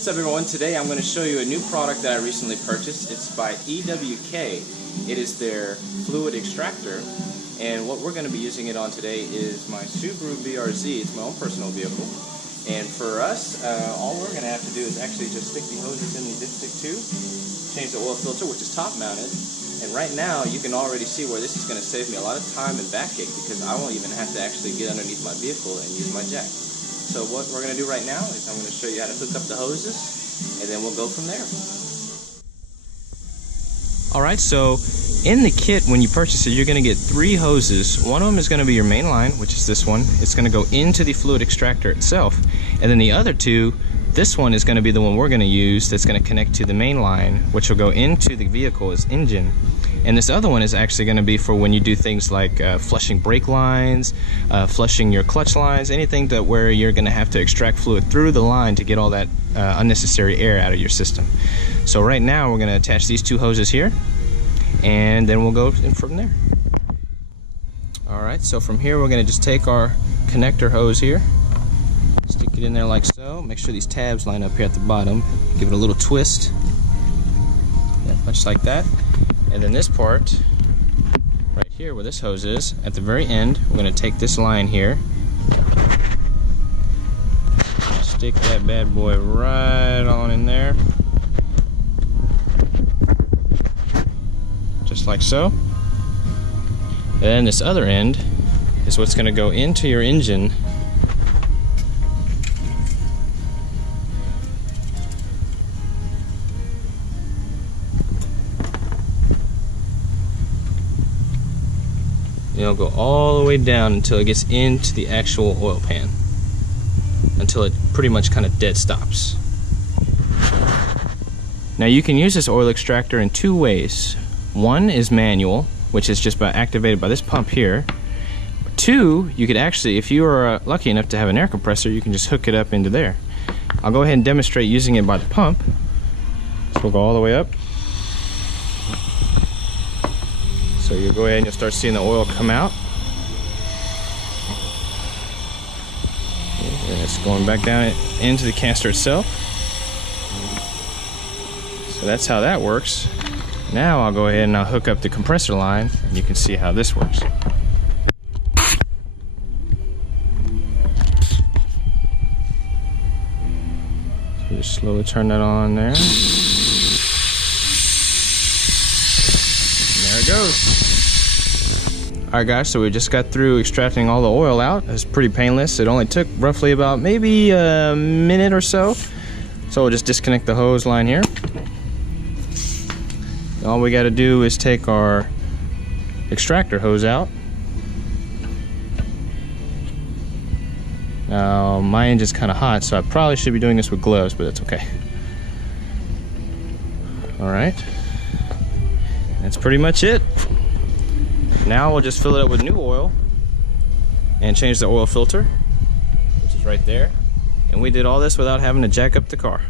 What's up everyone, today I'm going to show you a new product that I recently purchased. It's by EWK. It is their fluid extractor, and what we're going to be using it on today is my Subaru BRZ. It's my own personal vehicle, and for us, all we're going to have to do is actually just stick the hoses in the dipstick tube, change the oil filter, which is top mounted, and right now you can already see where this is going to save me a lot of time and backache because I won't even have to actually get underneath my vehicle and use my jack. So what we're going to do right now is I'm going to show you how to hook up the hoses, and then we'll go from there. Alright, so in the kit when you purchase it, you're going to get 3 hoses. One of them is going to be your main line, which is this one. It's going to go into the fluid extractor itself. And then the other 2, this one is going to be the one we're going to use that's going to connect to the main line, which will go into the vehicle's engine. And this other one is actually going to be for when you do things like flushing brake lines, flushing your clutch lines, anything that where you're going to have to extract fluid through the line to get all that unnecessary air out of your system. So right now we're going to attach these 2 hoses here, and then we'll go from there. Alright, so from here we're going to just take our connector hose here, stick it in there like so, make sure these tabs line up here at the bottom, give it a little twist, yeah, much like that. And then this part, right here where this hose is, at the very end, we're going to take this line here, stick that bad boy right on in there, just like so. And then this other end is what's going to go into your engine. It'll go all the way down until it gets into the actual oil pan, until it pretty much kind of dead stops. Now you can use this oil extractor in 2 ways. One is manual, which is just activated by this pump here. 2, you could actually, if you are lucky enough to have an air compressor, you can just hook it up into there. I'll go ahead and demonstrate using it by the pump. So we'll go all the way up. So you'll go ahead and you'll start seeing the oil come out. And it's going back down into the canister itself. So that's how that works. Now I'll go ahead and I'll hook up the compressor line, and you can see how this works. So just slowly turn that on there. There it goes. Alright guys, so we just got through extracting all the oil out. It was pretty painless. It only took roughly about maybe a minute or so. So we'll just disconnect the hose line here. All we got to do is take our extractor hose out. Now my engine's kind of hot, so I probably should be doing this with gloves, but it's okay. Alright. That's pretty much it. Now we'll just fill it up with new oil and change the oil filter, which is right there. And we did all this without having to jack up the car.